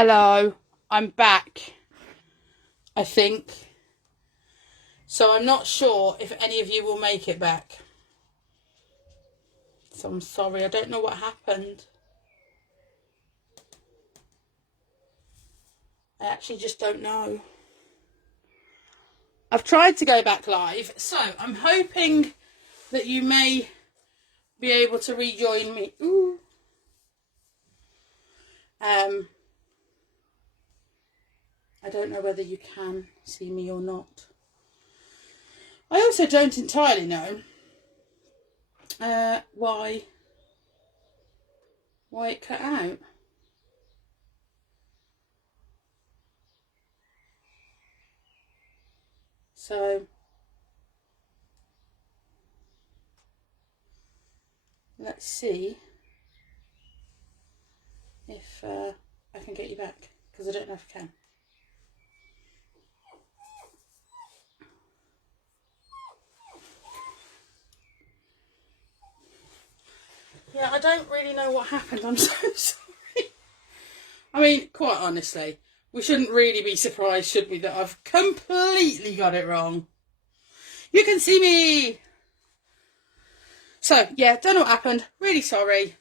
Hello, I'm back, I think. So I'm not sure if any of you will make it back. So I'm sorry, I don't know what happened. I actually just don't know. I've tried to go back live, so I'm hoping that you may be able to rejoin me. Ooh. I don't know whether you can see me or not. I also don't entirely know why it cut out. So let's see if I can get you back, because I don't know if I can. Yeah, I don't really know what happened. I'm so sorry. I mean, quite honestly, we shouldn't really be surprised, should we, that I've completely got it wrong. You can see me. So, yeah, don't know what happened. Really sorry.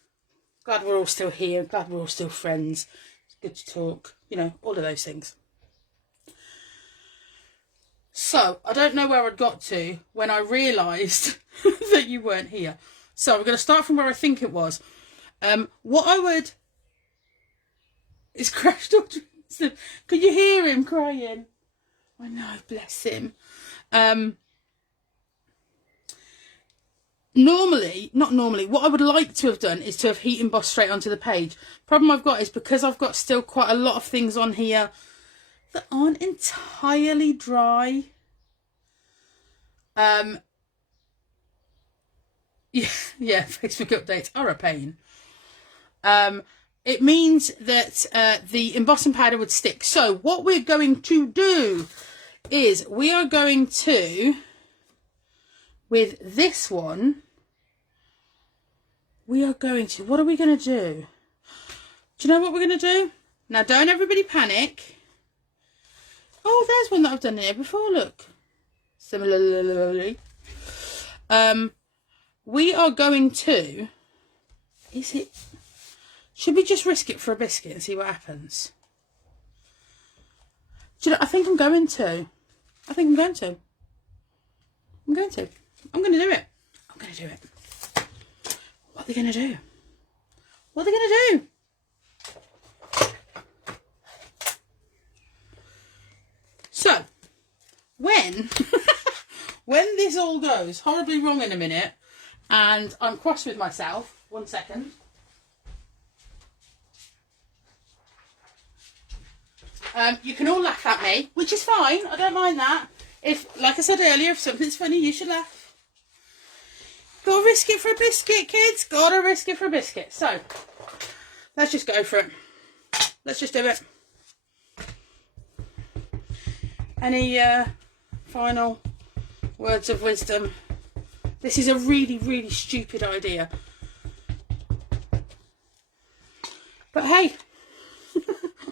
Glad we're all still here. Glad we're all still friends. It's good to talk. You know, all of those things. So, I don't know where I'd got to when I realised that you weren't here. So, we're going to start from where I think it was. What I would... Is Crash Doctor... Could you hear him crying? I know, bless him. Not normally, what I would like to have done is to have heat embossed straight onto the page. Problem I've got is because I've got still quite a lot of things on here that aren't entirely dry. Yeah, Facebook updates are a pain. It means that the embossing powder would stick. So what we're going to do is we are going to, with this one, what are we going to do? Do you know what we're going to do? Now, don't everybody panic. Oh, there's one that I've done here before, look. Similarly. We are going to... Should we just risk it for a biscuit and see what happens? Do you know, I think I'm going to. I'm going to do it. I'm going to do it. What are they going to do? What are they going to do? So, when this all goes horribly wrong in a minute, and I'm cross with myself, 1 second. You can all laugh at me, which is fine. I don't mind that. If, like I said earlier, if something's funny, you should laugh. Gotta risk it for a biscuit, kids. Gotta risk it for a biscuit. So, let's just go for it. Let's just do it. Any final words of wisdom? This is a really, really stupid idea. But hey,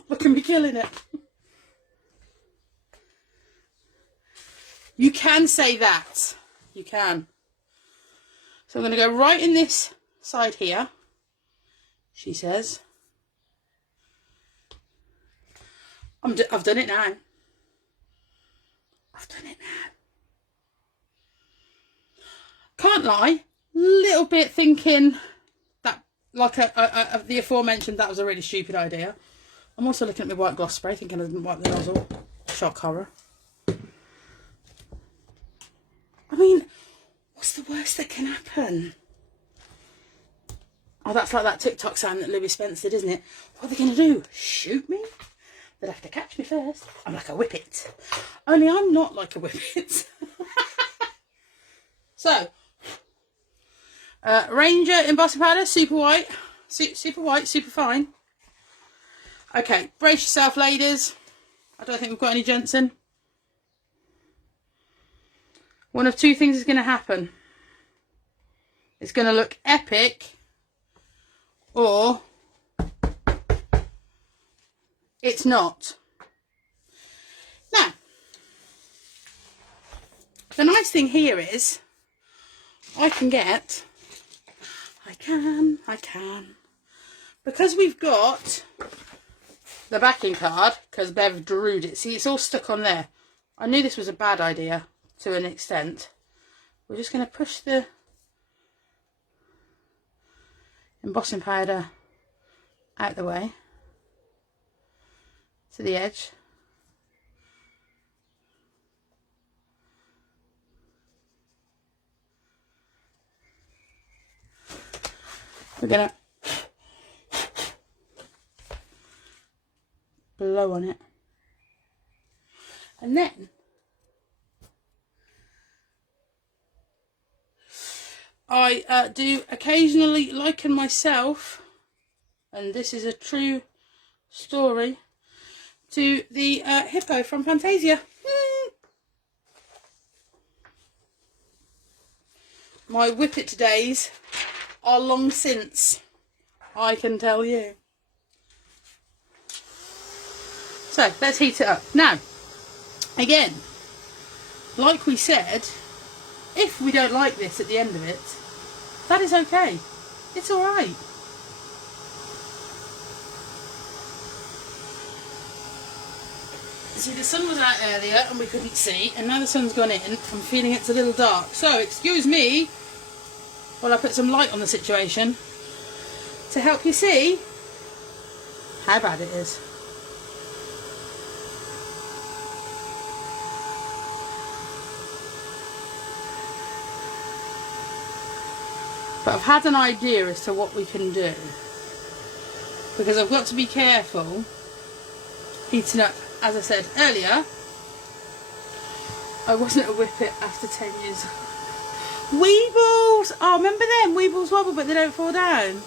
look at me killing it. You can say that. You can. So I'm going to go right in this side here, she says. I've done it now. I've done it now. Can't lie, little bit thinking that, like the aforementioned, that was a really stupid idea. I'm also looking at my white gloss spray, thinking I didn't wipe the nozzle. Shock horror. I mean, what's the worst that can happen? Oh, that's like that TikTok sound that Louis Spence did, isn't it? What are they going to do? Shoot me? They'd have to catch me first. I'm like a whippet. Only I'm not like a whippet. So, Ranger embossing powder, super white. Super white, super fine. Okay, brace yourself, ladies. I don't think we've got any Jensen. One of two things is going to happen. It's going to look epic, or it's not. Now, the nice thing here is I can, because we've got the backing card, because Bev drew it. See, it's all stuck on there. I knew this was a bad idea to an extent. We're just going to push the embossing powder out the way to the edge. We're going to blow on it, and then I do occasionally liken myself, and this is a true story, to the hippo from Fantasia. My Whippet days are long since, I can tell you. So let's heat it up. Now, again, like we said, if we don't like this at the end of it, that is okay. It's alright. See, the sun was out earlier and we couldn't see, and now the sun's gone in. I'm feeling it's a little dark. So, excuse me while I put some light on the situation to help you see how bad it is. But I've had an idea as to what we can do, because I've got to be careful heating up. As I said earlier, I wasn't a Whippet after 10 years. Weebles! Oh, remember them? Weebles wobble but they don't fall down.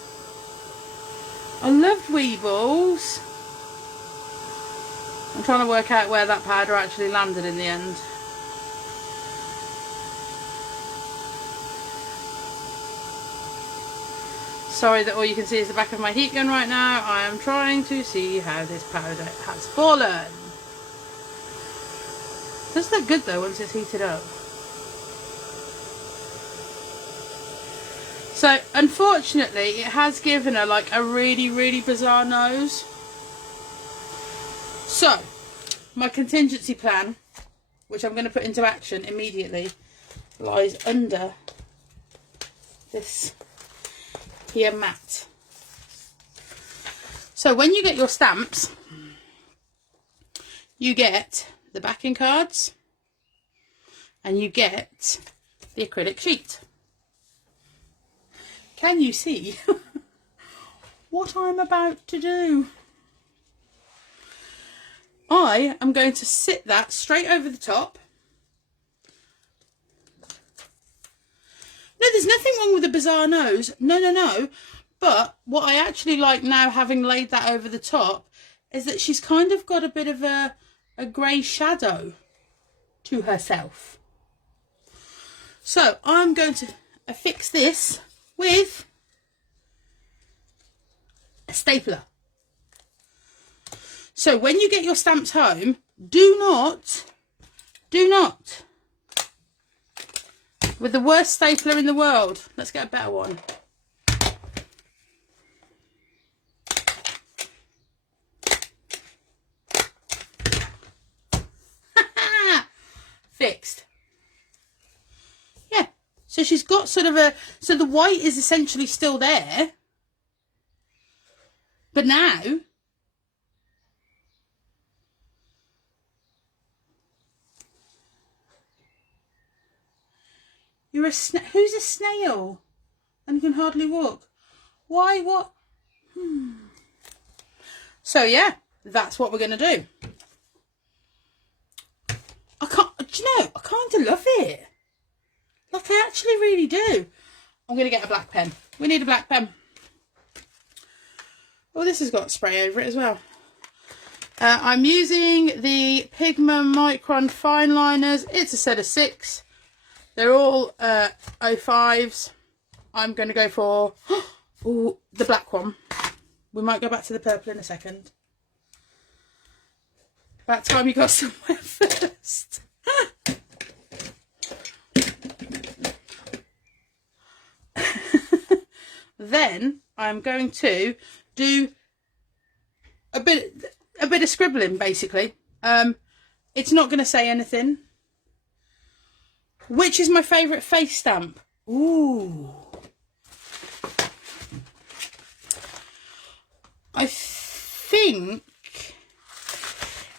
I loved Weebles. I'm trying to work out where that powder actually landed in the end. Sorry that all you can see is the back of my heat gun right now. I am trying to see how this powder has fallen. It does look good though once it's heated up. So unfortunately it has given her like a really bizarre nose. So my contingency plan, which I'm going to put into action immediately, lies under this here mat. So when you get your stamps, you get the backing cards and you get the acrylic sheet. Can you see what I'm about to do? I am going to sit that straight over the top. No, there's nothing wrong with a bizarre nose. No. But what I actually like now, having laid that over the top, is that she's kind of got a bit of a grey shadow to herself. So I'm going to affix this with a stapler. So when you get your stamps home, do not, with the worst stapler in the world, let's get a better one. Fixed. Yeah, so she's got sort of a, so the white is essentially still there, but now you're a who's a snail and you can hardly walk? Why? What? So yeah, that's what we're going to do. Do you know, I kind of love it. Like, I actually really do. I'm going to get a black pen. We need a black pen. Oh, this has got spray over it as well. I'm using the Pigma Micron fine liners. It's a set of 6. They're all 05s. I'm going to go for the black one. We might go back to the purple in a second. About time you got somewhere first. Then I'm going to do a bit of scribbling, basically. It's not going to say anything. Which is my favourite face stamp? Ooh. I think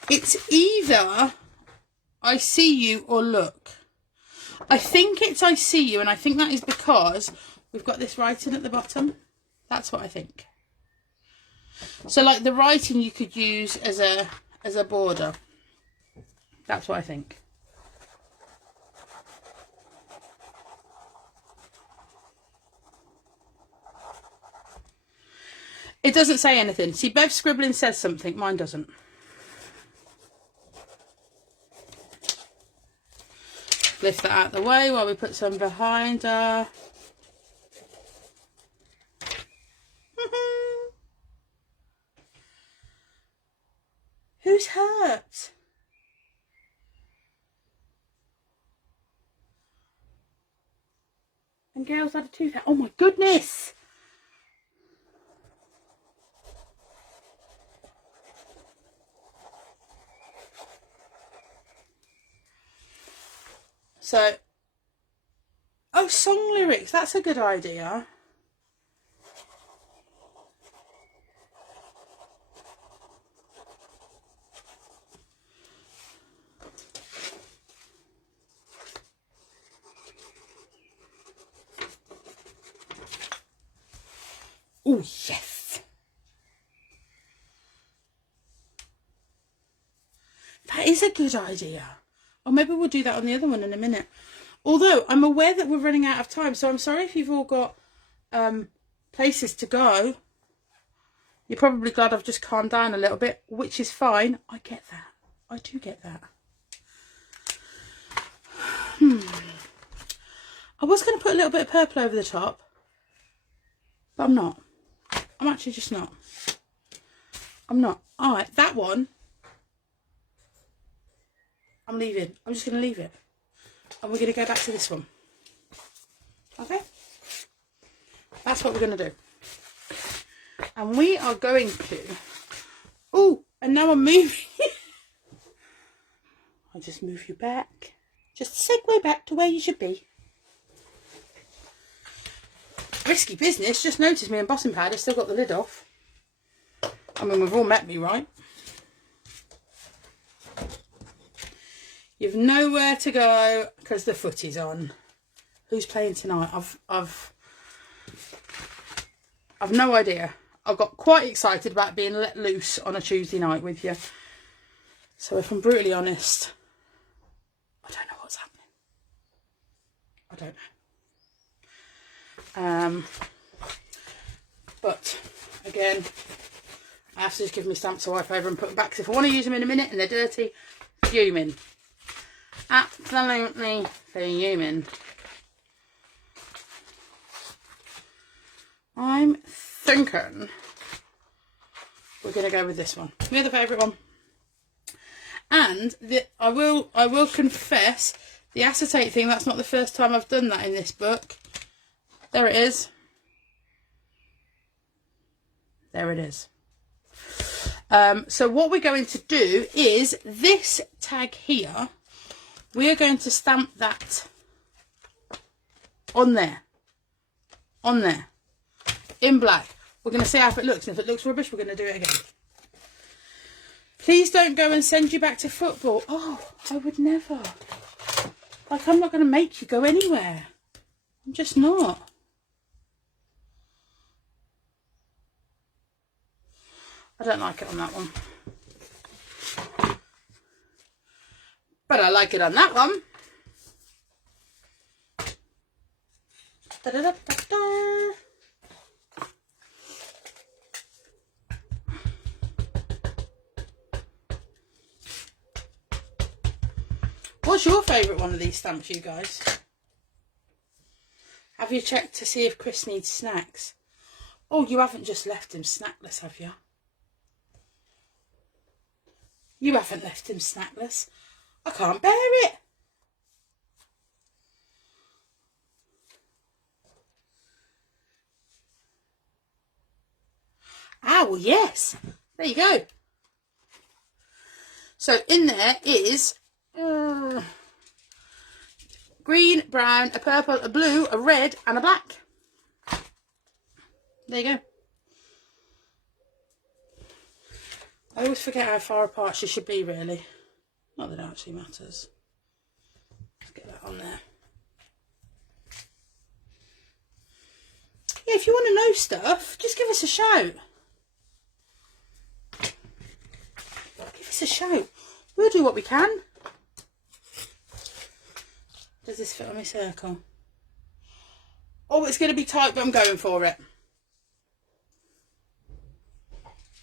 it's either I see you or look. I think it's I see you, and I think that is because we've got this writing at the bottom. That's what I think. So like the writing you could use as a border. That's what I think. It doesn't say anything. See, Bev's scribbling says something. Mine doesn't. Lift that out of the way while we put some behind her. Who's hurt? And Gail's had a tooth out. Oh my goodness! So, oh, song lyrics, that's a good idea. Oh, yes. That is a good idea. Or maybe we'll do that on the other one in a minute. Although, I'm aware that we're running out of time, so I'm sorry if you've all got places to go. You're probably glad I've just calmed down a little bit, which is fine. I get that. I do get that. I was going to put a little bit of purple over the top, but I'm not. I'm actually just not. I'm not. Alright, that one, I'm leaving. I'm just going to leave it. And we're going to go back to this one. Okay? That's what we're going to do. And we are going to... Oh, and now I'm moving. I'll just move you back. Just segue back to where you should be. Risky business. Just noticed me and embossing powder still got the lid off. I mean, we've all met me, right? You've nowhere to go because the footy's on. Who's playing tonight? I've no idea. I got quite excited about being let loose on a Tuesday night with you. So if I'm brutally honest, I don't know what's happening. I don't know. But again, I have to just give them stamps to wipe over and put them back. Because if I want to use them in a minute and they're dirty, fuming. Absolutely fuming. I'm thinking we're going to go with this one. My other favourite one. And I will confess, the acetate thing, that's not the first time I've done that in this book. There it is. There it is. So what we're going to do is this tag here, we are going to stamp that on there. On there. In black. We're going to see how it looks. And if it looks rubbish, we're going to do it again. Please don't go and send you back to football. Oh, I would never. Like, I'm not going to make you go anywhere. I'm just not. I don't like it on that one. But I like it on that one. Da -da -da -da -da. What's your favourite one of these stamps, you guys? Have you checked to see if Chris needs snacks? Oh, you haven't just left him snackless, have you? You haven't left him snackless. I can't bear it. Ah, well, yes. There you go. So in there is green, brown, a purple, a blue, a red and a black. There you go. I always forget how far apart she should be, really. Not that it actually matters. Let's get that on there. Yeah, if you want to know stuff, just give us a shout. Give us a shout. We'll do what we can. Does this fit on my circle? Oh, it's going to be tight, but I'm going for it.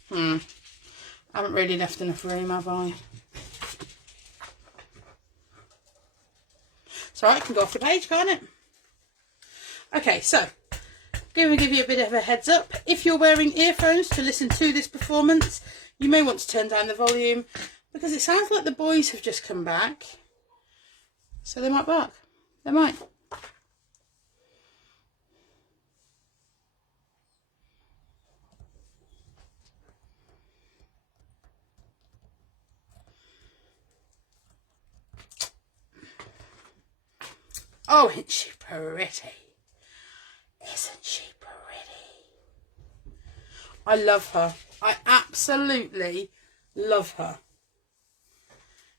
I haven't really left enough room, have I? So it can go off the page, can't it? Okay, so give you a bit of a heads up. If you're wearing earphones to listen to this performance, you may want to turn down the volume because it sounds like the boys have just come back. So they might bark. They might. Oh, isn't she pretty? Isn't she pretty? I love her. I absolutely love her.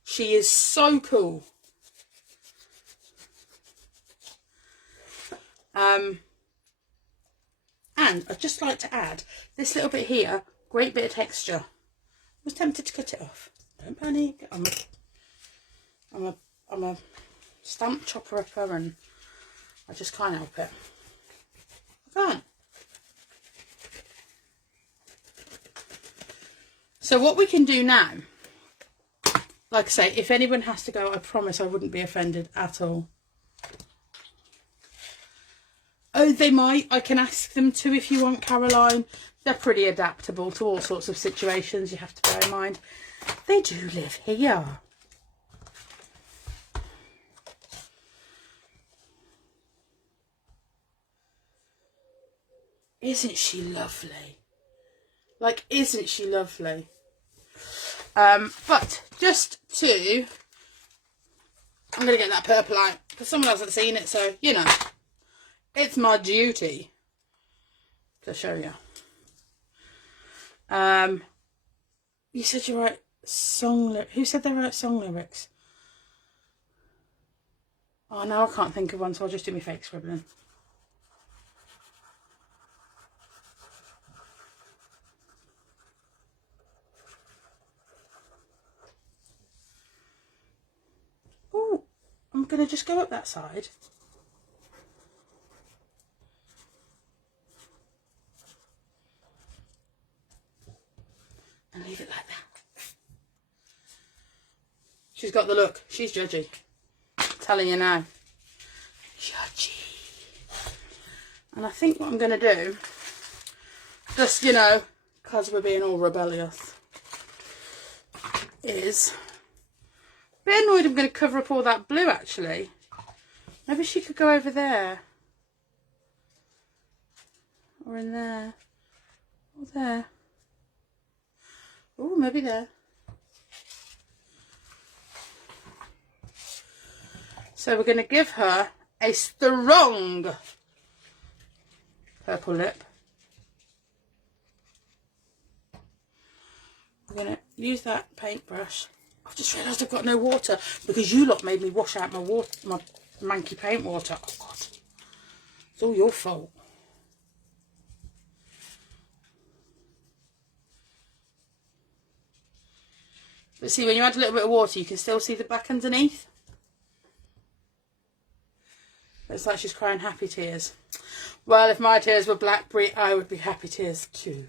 She is so cool. And I'd just like to add this little bit here, great bit of texture. I was tempted to cut it off. Don't panic. I'm a stamp chopper upper and I just can't help it. I can't. So what we can do now, like I say, if anyone has to go, I promise I wouldn't be offended at all. Oh, they might. I can ask them to if you want, Caroline. They're pretty adaptable to all sorts of situations, you have to bear in mind. They do live here. Isn't she lovely? Like, isn't she lovely? But just to... I'm going to get that purple out because someone hasn't seen it, so, you know. It's my duty to show you. You said you write song lyrics. Who said they write song lyrics? Oh, now I can't think of one, so I'll just do my fake scribbling. Oh, I'm going to just go up that side. And leave it like that. She's got the look. She's judgy. I'm telling you now. Judgy. And I think what I'm going to do, just, you know, because we're being all rebellious, is... A bit annoyed I'm going to cover up all that blue, actually. Maybe she could go over there. Or in there. Or there. Oh, maybe there. So we're going to give her a strong purple lip. I'm going to use that paintbrush. I've just realised I've got no water because you lot made me wash out my water, my manky paint water. Oh God, it's all your fault. But see, when you add a little bit of water, you can still see the black underneath. It's like she's crying happy tears. Well, if my tears were black, Brie, I would be happy tears too.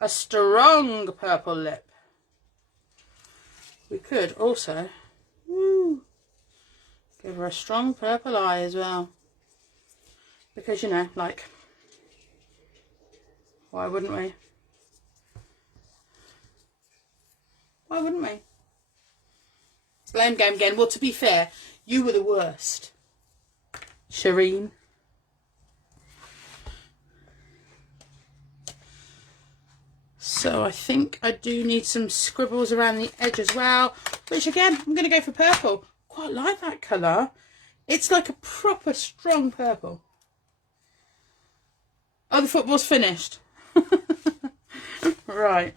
A strong purple lip. We could also Give her a strong purple eye as well. Because, you know, like, why wouldn't we? Why wouldn't we? Blame game again. Well, to be fair, you were the worst, Shireen. So I think I do need some scribbles around the edge as well, which again, I'm going to go for purple. Quite like that colour. It's like a proper strong purple. Oh, the football's finished. Right.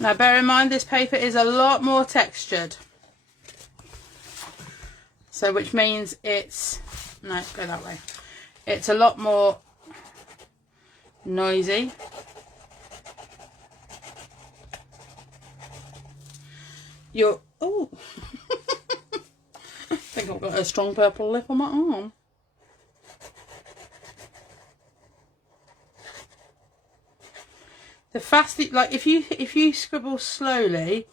Now bear in mind this paper is a lot more textured. So which means it's, no, go that way. It's a lot more noisy. You're, oh, I think I've got a strong purple lip on my arm. The faster, like if you scribble slowly,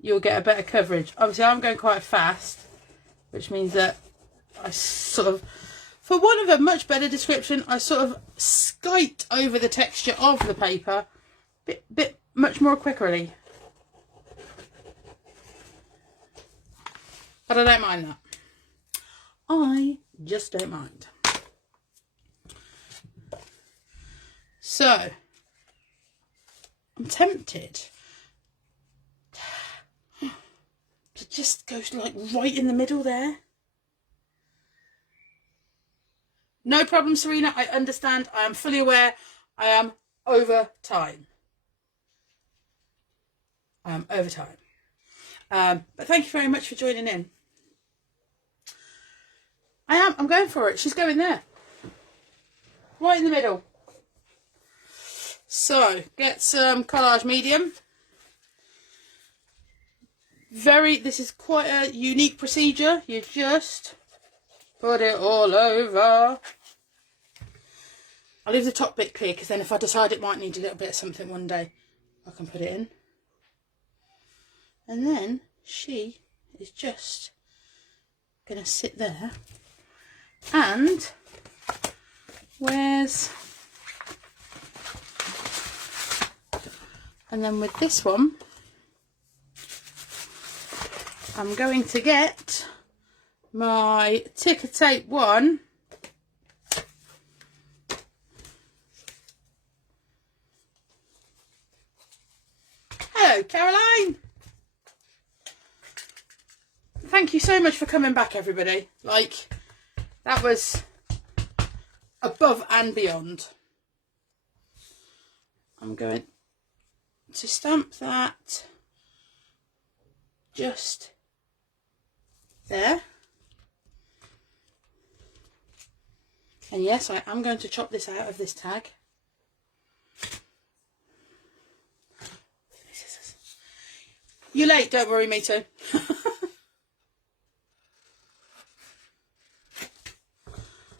you'll get a better coverage. Obviously, I'm going quite fast, which means that I sort of, for want of a much better description, I sort of skite over the texture of the paper, bit much more quickly. But I don't mind that. I just don't mind. So I'm tempted to just go like right in the middle there. No problem, Serena. I understand. I am fully aware. I am over time. I am over time. But thank you very much for joining in. I'm going for it. She's going there. Right in the middle. So, get some collage medium. This is quite a unique procedure. You just put it all over. I'll leave the top bit clear because then if I decide it might need a little bit of something one day, I can put it in. And then she is just going to sit there. And and then with this one, I'm going to get my ticker tape one. Hello, Caroline. Thank you so much for coming back, everybody. Like, that was above and beyond. I'm going to stamp that just there. And yes, I am going to chop this out of this tag. You're late, don't worry, me too.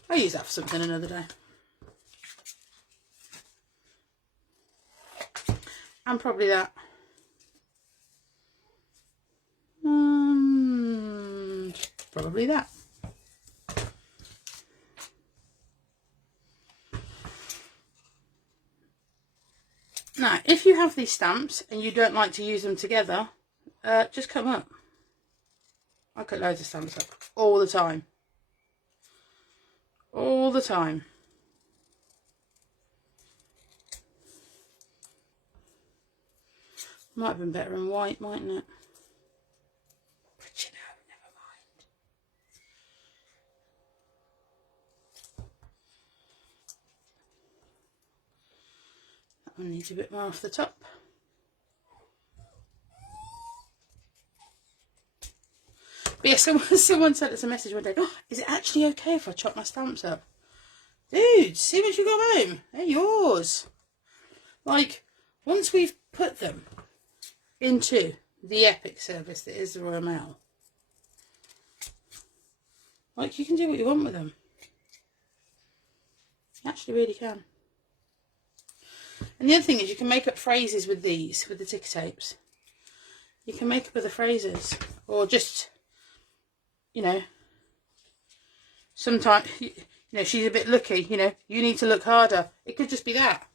I'll use that for something another day. And probably that. Probably that. Now, if you have these stamps and you don't like to use them together, just come up. I cut loads of stamps up all the time. All the time. Might have been better in white, mightn't it? But you know, never mind. That one needs a bit more off the top. But yeah, someone sent us a message one day. Oh, is it actually okay if I chop my stamps up? Dude, see what you got home. They're yours. Like, once we've put them into the epic service that is the Royal Mail, like, you can do what you want with them. You actually really can. And the other thing is you can make up phrases with these, with the ticker tapes. You can make up other phrases. Or just, you know, sometimes, you know, she's a bit lucky, you know, you need to look harder. It could just be that.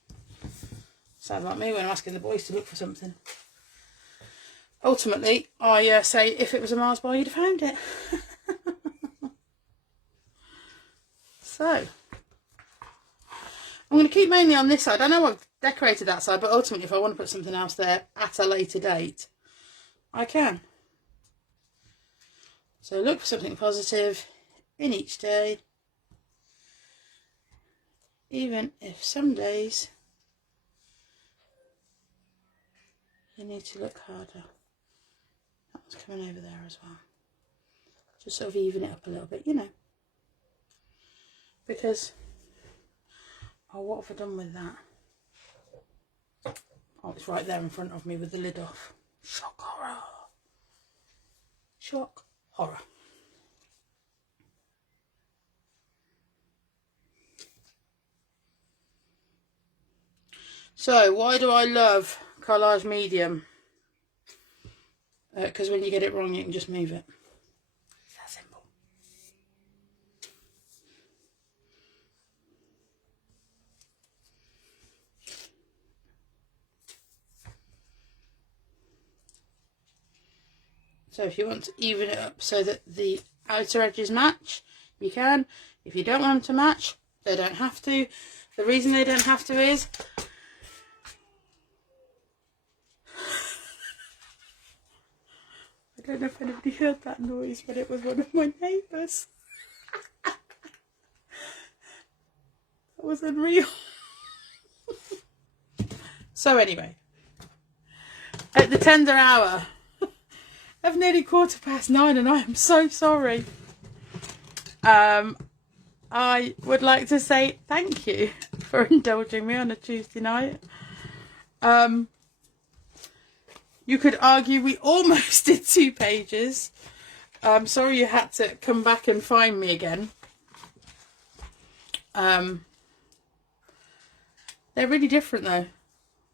Sounds like me when I'm asking the boys to look for something. Ultimately, I say, if it was a Mars bar, you'd have found it. So, I'm going to keep mainly on this side. I know I've decorated that side, but ultimately, if I want to put something else there at a later date, I can. So, look for something positive in each day, even if some days you need to look harder. That one's coming over there as well. Just sort of even it up a little bit, you know. Because, oh, what have I done with that? Oh, it's right there in front of me with the lid off. Shock horror. Shock horror. So, why do I love collage medium? Because when you get it wrong, you can just move it. It's that simple. So if you want to even it up so that the outer edges match, you can. If you don't want them to match, they don't have to. The reason they don't have to is I don't know if anybody heard that noise, but it was one of my neighbours. That was unreal. So anyway, at the tender hour of nearly 9:15, and I am so sorry. I would like to say thank you for indulging me on a Tuesday night. You could argue we almost did 2 pages. I'm sorry you had to come back and find me again. They're really different though.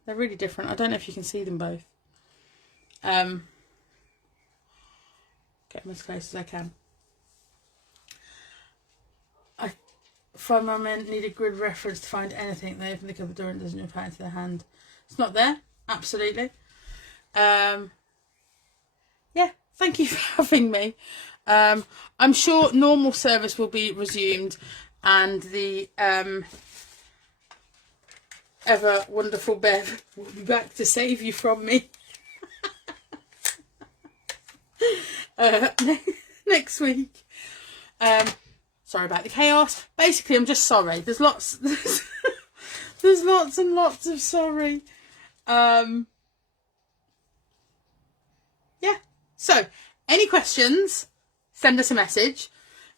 They're really different. I don't know if you can see them both. Get them as close as I can. I find my men need a good reference to find anything. They open the cupboard door and it doesn't jump out into their hand. It's not there. Absolutely. Yeah, thank you for having me. I'm sure normal service will be resumed and the ever wonderful Bev will be back to save you from me next week. Sorry about the chaos. Basically, I'm just sorry. There's lots there's lots and lots of sorry. Yeah, so any questions, send us a message.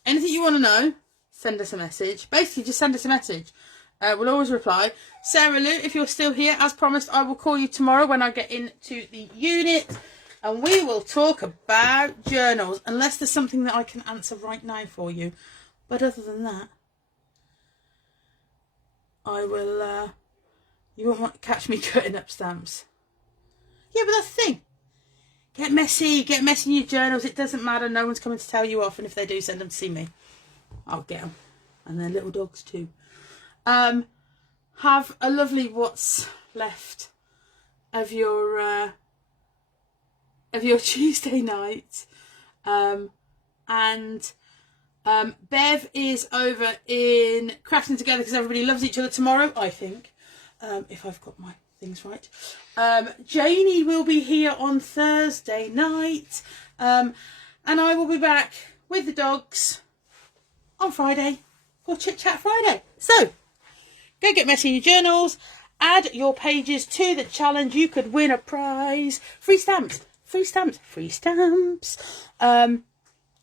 Anything you want to know, send us a message. Basically, just send us a message. We'll always reply. Sarah Lou, if you're still here, as promised, I will call you tomorrow when I get into the unit and we will talk about journals, unless there's something that I can answer right now for you. But other than that, I will, you won't catch me cutting up stamps. Yeah, but that's the thing. Get messy in your journals. It doesn't matter. No one's coming to tell you off. And if they do, send them to see me. I'll get them. And their little dogs too. Have a lovely what's left of your Tuesday night. Bev is over in Crafting Together because everybody loves each other tomorrow, I think. If I've got my things right. Janie will be here on Thursday night, and I will be back with the dogs on Friday for Chit Chat Friday. So go get messy in your journals, add your pages to the challenge. You could win a prize. Free stamps. Go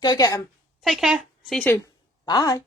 get them. Take care. See you soon. Bye.